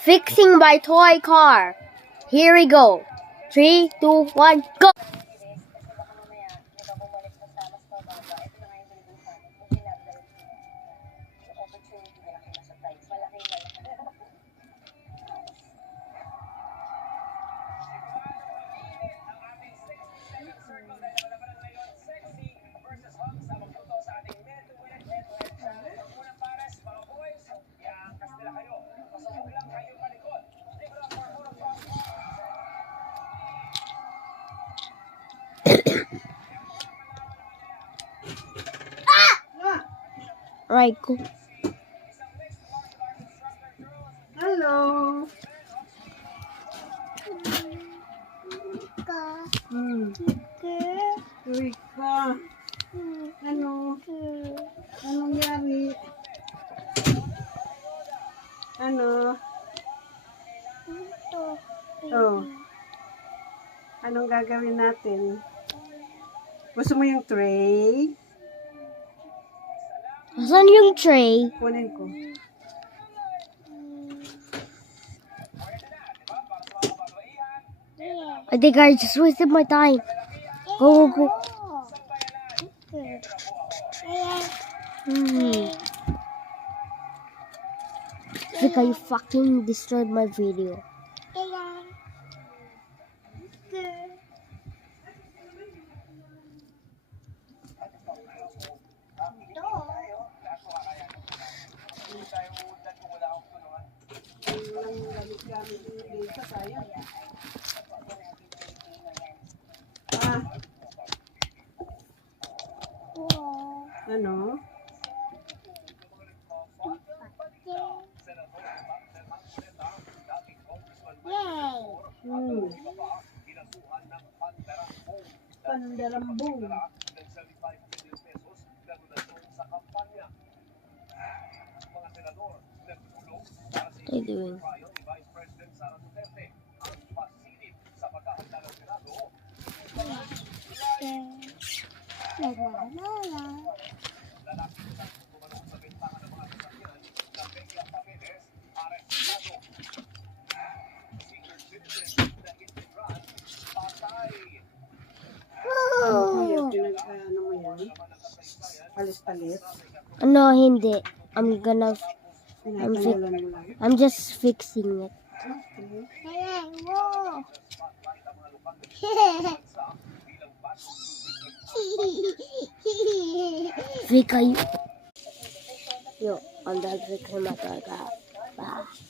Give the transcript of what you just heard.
Fixing my toy car. Here we go. 3, 2, 1, go! Right, go. Hello. Rika. Ano? Anong nangyari? Ano? Oh. Anong gagawin natin? Gusto mo yung tray? Saan yung tray? Kunin ko. I think I just wasted my time. Go, go, go. Vika, you fucking destroyed my video. Ano? Pandarambong. What are you doing? Ano mo yan? Palis-palis? No, hindi. I'm Pinatanggalan mo lang? I'm just fixing it. Vika, you... Yo, I'm done fixing my car. Bye.